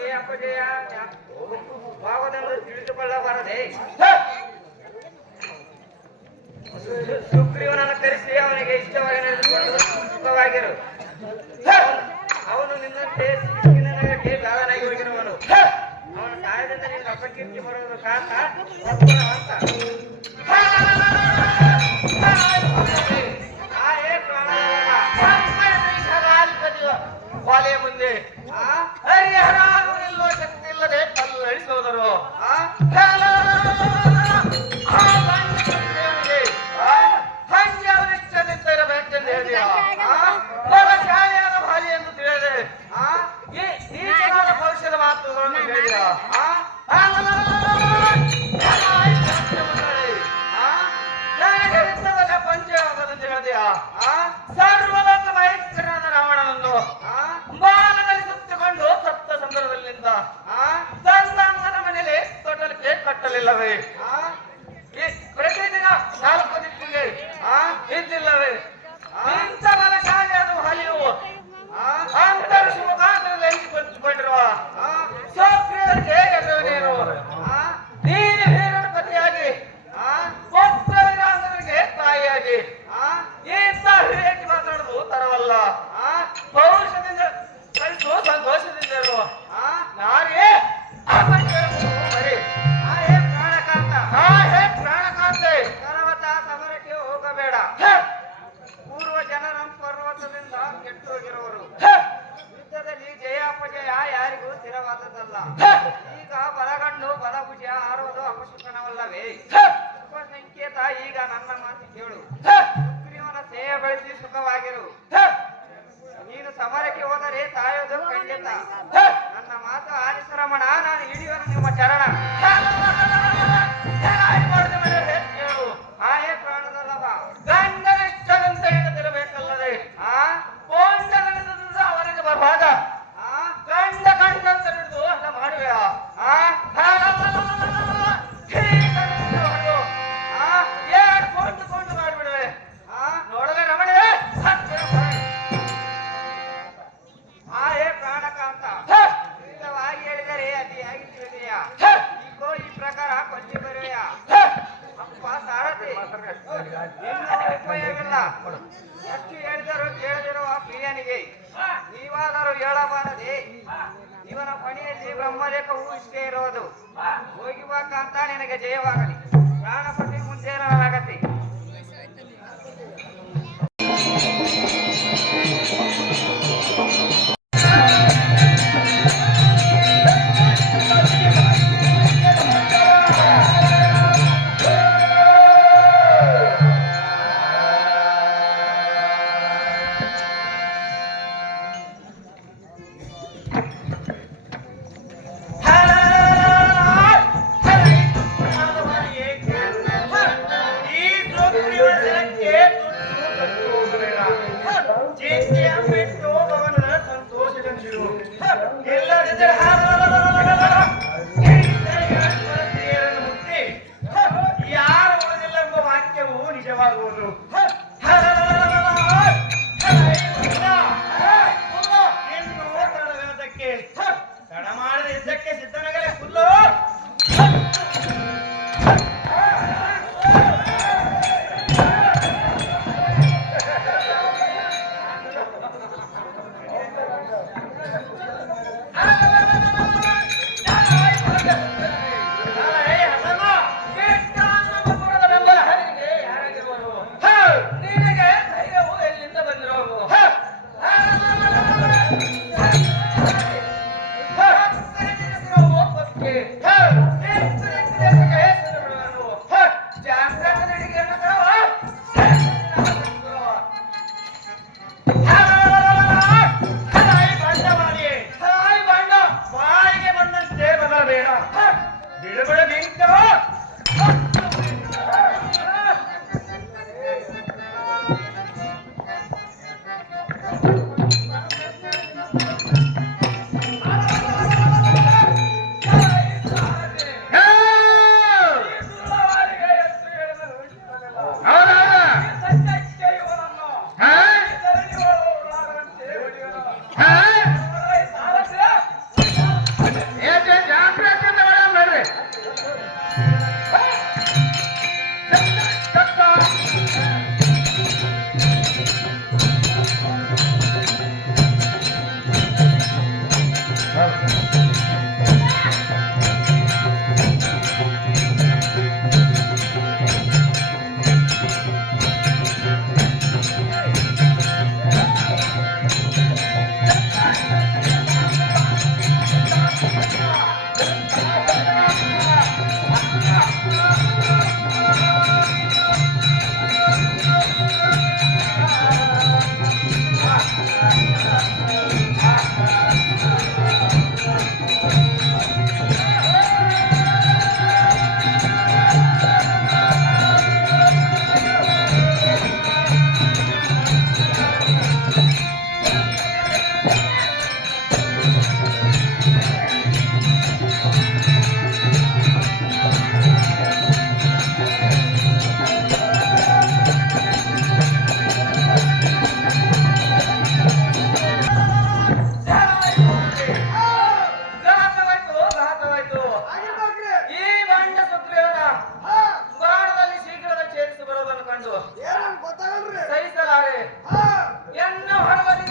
ಅಪಜಯ ಅಪಜಯ ಭಾವನೆಗಳು ತಿಳಿದುಕೊಳ್ಳಬಾರದೆ ಸುಗ್ರೀವನನ್ನು ಕರೆಸಿ ಅವನಿಗೆ ಇಷ್ಟವಾಗಿ ಸುಖವಾಗಿರು ಅವನು ನಿನ್ನಂತೆ ಶಿಕ್ಷಣನಾಗಿ ಭಾಗನಾಗಿ ಹೋಗಿರುವನು ಅವನ ಸಹಾಯದಿಂದ ನಿನ್ನ ಅಪಕೀರ್ತಿ ಬರೋದು ಕಾರಣ ಅಂತ ಆ ಮುಂದೆ ಹರಿಹರ ಇಲ್ಲೋ ಶಕ್ತಿ ಇಲ್ಲದೆ ಕಲ್ಲಳಿಸೋದರು ಬೆಳೆಸಿ ಸುಖವಾಗಿರು. ನೀನು ಸಮರಕ್ಕೆ ಹೋದರೆ ಸಾಯೋದು ಖಂಡಿತ. ನನ್ನ ಮಾತು ಆಲಿಸರಮಣ ನಾನು ಹಿಡಿಯೋನು ನಿಮ್ಮ ಚರಣ. ಪ್ರಕಾರ ಕೊಲ್ಲಿ ಬರುವೆಯ ಅಪ್ಪ ಸಾರಥಿ. ಎಷ್ಟು ಹೇಳಿದರೂ ಕೇಳದಿರುವ ಪ್ರಿಯನಿಗೆ ನೀವಾದರೂ ಹೇಳಬಾರದೆ. ಇವನ ಪಣಿಯಲ್ಲಿ ಬ್ರಹ್ಮಲೇಖವು ಇಷ್ಟೇ ಇರೋದು. ಹೋಗಿ ಬಾಕ ಅಂತ ನಿನಗೆ ಜಯವಾಗಲಿ. ಕಂಡು ಸಹಿಸಲಾರೆ ಎನ್ನ ಹೊರವಲ್ಲಿ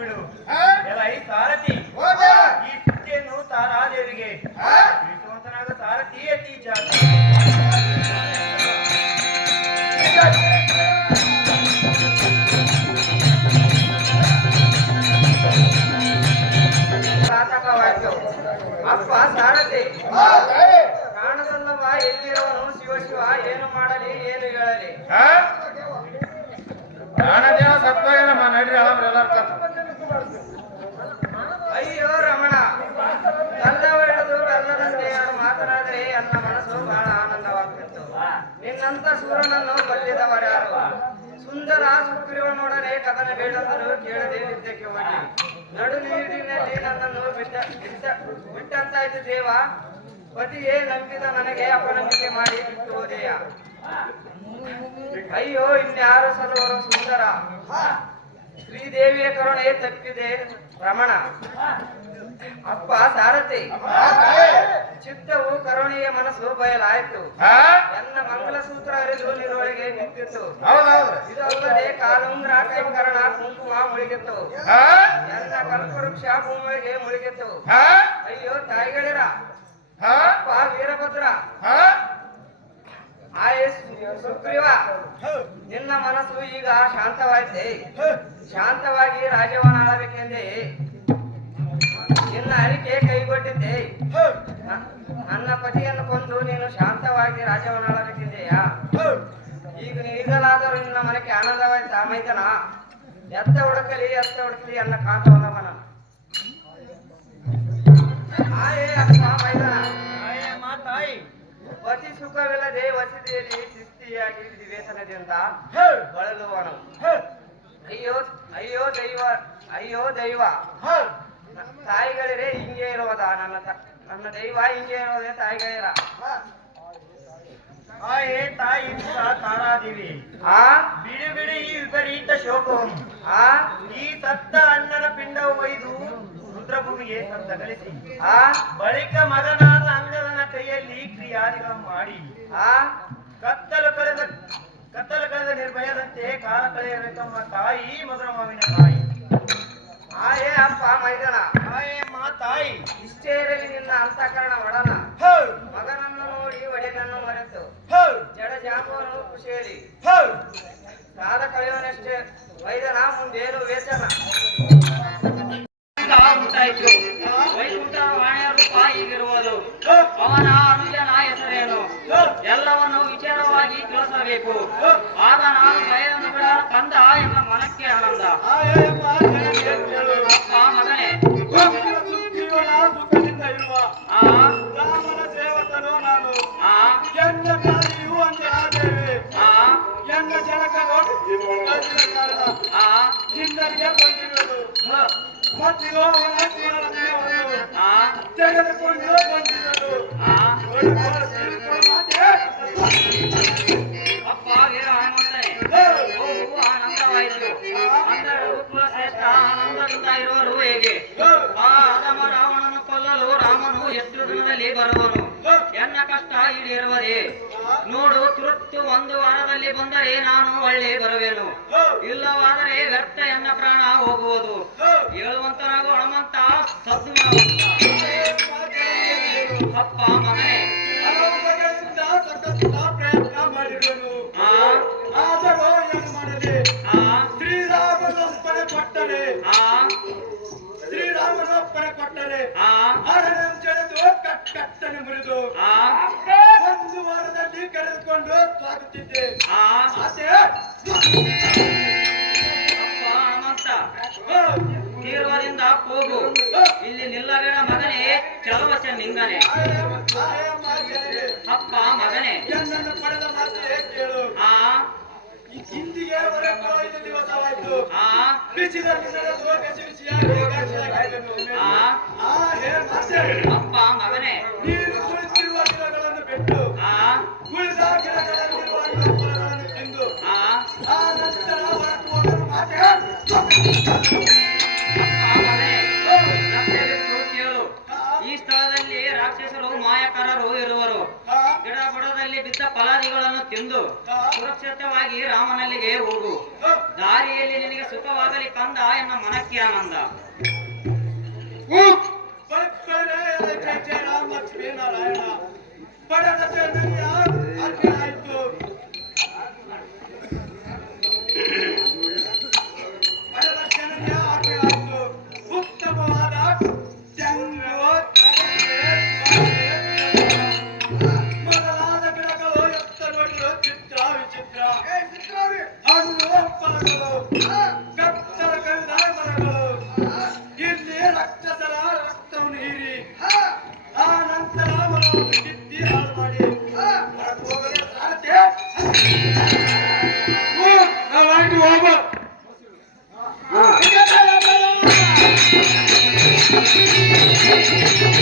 ಬಿಡು. ತಾರತಿ ಸಾರಥಿ. ಈ ಸುದ್ದಿಯನ್ನು ತಾರಾದೇವಿಗೆ. ತಿಳಿಸುವಂತನಾದ ಸಾರಥಿಯ ಸಾಧಕವಾಯ್ತು ಅಪ್ಪ ಸಾರಥಿ. ಕಾಣದಲ್ಲವ ಎಲ್ಲಿರುವನು ಶಿವ ಶಿವ ಏನು ಮಾಡಲಿ ಏನು ಹೇಳಲಿ. ನಿನ್ನಂತ ಸೂರನನ್ನು ಬಲ್ಲಿದವರ್ಯಾರು ಸುಂದರ ಸುಗ್ರೀವನೊಡನೆ ಕದನ ಬೇಡಂದರು ಕೇಳದೆ ನಿದ್ದಕ್ಕೆ ಹೋಗಿ. ನಡು ನೀರಿನಲ್ಲಿ ನನ್ನನ್ನು ಬಿಟ್ಟ ಬಿಟ್ಟ ಬಿಟ್ಟಂತಾಯ್ತು ದೇವ. ಪತಿಯೇ ನಂಬಿದ ನನಗೆ ಅಪನಂಬಿಕೆ ಮಾಡಿ ಬಿಟ್ಟು ಹೋದೆಯ? ಅಯ್ಯೋ, ಇನ್ಯಾರು ಸಲುವರು ಸುಂದರ? ಶ್ರೀದೇವಿಯ ಕರುಣೆ ತಪ್ಪಿದೆ. ರಮಣ ಅಪ್ಪ ಸಾರಥಿ ಚಿತ್ತವು ಕರುಣೆಯ ಮನಸ್ಸು ಬಯಲಾಯಿತು ಎನ್ನ ಮಂಗಲಸೂತ್ರ ಹರಿದು ನಿರೊಳಗೆ ನಿಂತಿತ್ತು ಹೌದೌದು ಇದು ಅಲ್ಲದೆ ಕಾಲುಂಗ್ರ ಕೈಕರಣ ಕುಂಕುಮ ಮುಳುಗಿತ್ತು ಎನ್ನ ಕಲ್ಪವೃಕ್ಷ ಭೂಮಿಗೆ ಮುಳುಗಿತ್ತು ಅಯ್ಯೋ ತಾಯಿಗಳಿರ ಅಪ್ಪ ವೀರಭದ್ರ ಆಯೇ ಸುಗ್ರೀವ ನಿನ್ನ ಮನಸ್ಸು ಈಗ ಶಾಂತವಾಗಿದೆ. ಶಾಂತವಾಗಿ ರಾಜ್ಯವನ್ನು ಆಳಬೇಕೆಂದೇ ನಿನ್ನ ಅರಿಕೆ ಕೈಗೊಟ್ಟಿದ್ದೆ. ನನ್ನ ಪತಿಯನ್ನು ಕೊಂದು ನೀನು ಶಾಂತವಾಗಿ ರಾಜ್ಯವನ್ನು ಆಳಬೇಕೆಂದೆಯಾ ಈಗ ಈಗಲಾದರೂ ನಿನ್ನ ಮನಕ್ಕೆ ಆನಂದವಾಯ್ತಾ ಮೈದನ. ಎತ್ತ ಹುಡುಕಲಿ ಎತ್ತ ಹುಡುಕಲಿ ಅನ್ನ ಕಾಂತವಲ್ಲವನ ಆಯೇ ಅಪ್ಪ ಮೈದಾನ. ಪತಿ ಸುಖವಿಲ್ಲದೆ ವಸತಿಯಲ್ಲಿ ಶಿಸ್ತಿಯಾಗಿ ವಿವೇಚನದಿಂದ ಬಳಲುವನು. ಅಯ್ಯೋ ಅಯ್ಯೋ ದೈವ ಅಯ್ಯೋ ದೈವ. ತಾಯಿಗಳಿರೇ ಹಿಂಗೆ ಇರೋದ ನನ್ನ ನನ್ನ ದೈವ ಹಿಂಗೆ ಇರೋದೇ ತಾಯಿಗಳಿರ? ಹೇ. ತಾಯಿ ತಾರಾದೇವಿ ಆ? ಬಿಡಿ ಬಿಡಿ ಈ ವಿಪರೀತ ಶೋಕವನ್ನು. ಆ? ಈ ಸತ್ತ ಅಣ್ಣನ ಪಿಂಡವು ಒಯ್ದು ರುದ್ರಭೂಮಿಗೆ ಕಲಿಸಿ ಆ ಬಳಿಕ ಮಗನಾದ ಅಂಗದನ ಕೈಯಲ್ಲಿ ಕ್ರಿಯಾದಿಗಳನ್ನು ಮಾಡಿ ಆ ಕತ್ತಲು ಕಳೆದ ಕತ್ತಲು ಕಳೆದ ನಿರ್ಭಯದಂತೆ ಕಾಲ ಕಳೆಯಬೇಕಮ್ಮ ತಾಯಿ ಮಧುರ ಮಾವಿನ ತಾಯಿ. ಆಯೇ ಅಪ್ಪ ಮೈದಾನ ಆಯೇ ಮಾ ತಾಯಿ. ಇಷ್ಟೇ ಇರಲಿ ನಿನ್ನ ಅಂತಃಕರಣ ನಿನ್ನರಿಗೆ ತಿಳ್ಕೊಳ್ಳು ಮಾತೆ. ಅಪ್ಪ ಆನಂದವಾಯಿತು ಆನಂದ ಕುಲಶ್ರೇಷ್ಠ ಆನಂದದಿಂದ ಹೇಗೆ ಆ ಅಧಮ ರಾವಣನು ಕೊಲ್ಲಲು ರಾಮನು ಎಷ್ಟು ದಿನದಲ್ಲಿ ಬರುವನು ಎನ್ನ ಕಷ್ಟ ಈಡೇರುವುದೇ ನೋಡು ತುರ್ತು ಒಂದು ವಾರದಲ್ಲಿ ಬಂದರೆ ನಾನು ಒಳ್ಳೆ ಬರುವೆನು. ಇಲ್ಲವಾದರೆ ವ್ಯರ್ಥ ಎನ್ನ ಪ್ರಾಣ ಹೋಗುವುದು. ಹೇಳುವಂತನಾಗು ಹಣಮಂತ ಅಪ್ಪ ಮಗನೇ. ಪ್ರಯತ್ನ ಮಾಡಿರುವೆನು ಆ? ಆದರೂ ಏನು ಕೊಟ್ಟರೆ ಆ? ಕೊಟ್ಟರೆ ಕಟ್ ಕಟ್ಟನೆ ಮುರಿದು. ಕರೆದುಕೊಂಡು ಸಾಗುತ್ತಿದ್ದೆ ತೀರ್ವದಿಂದ ಕೂಗು ಇಲ್ಲಿ ನಿಲ್ಲಬೇಡ ಮಗನೇ. ಚಲವಚ ನಿಂಗನೆ. ಅಪ್ಪ ಮಗನೇ. ಪಡೆದ ಮಾತು ಕೇಳು? ಆ. ಈ ಹಿಂದಿಗೆ ಹೊರಟು ಐದು ದಿವಸವಾಯ್ತು. ಆ. ಬಿಸಿದ ಲೋಕ ಬಿಸಿ ಬಿಸಿಯಾಗಿ ಆ. ಹೇ ಮಾತೆ ಈ ಸ್ಥಳದಲ್ಲಿ ರಾಕ್ಷಸರು, ಮಾಯಕಾರರು ಇರುವರು. ಗಿಡ ಬುಡದಲ್ಲಿ ಬಿದ್ದ ಫಲಾದಿಗಳನ್ನು ತಿಂದು. ಸುರಕ್ಷಿತವಾಗಿ ರಾಮನಲ್ಲಿಗೆ ಹೋಗು. ದಾರಿಯಲ್ಲಿ ನಿನಗೆ ಸುಖವಾಗಲಿ ಕಂದ ಎನ್ನ ಮನಕ್ಕೆ ಆನಂದ. Rama, Lakshmi Thank you.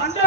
ಅಂದ್ರೆ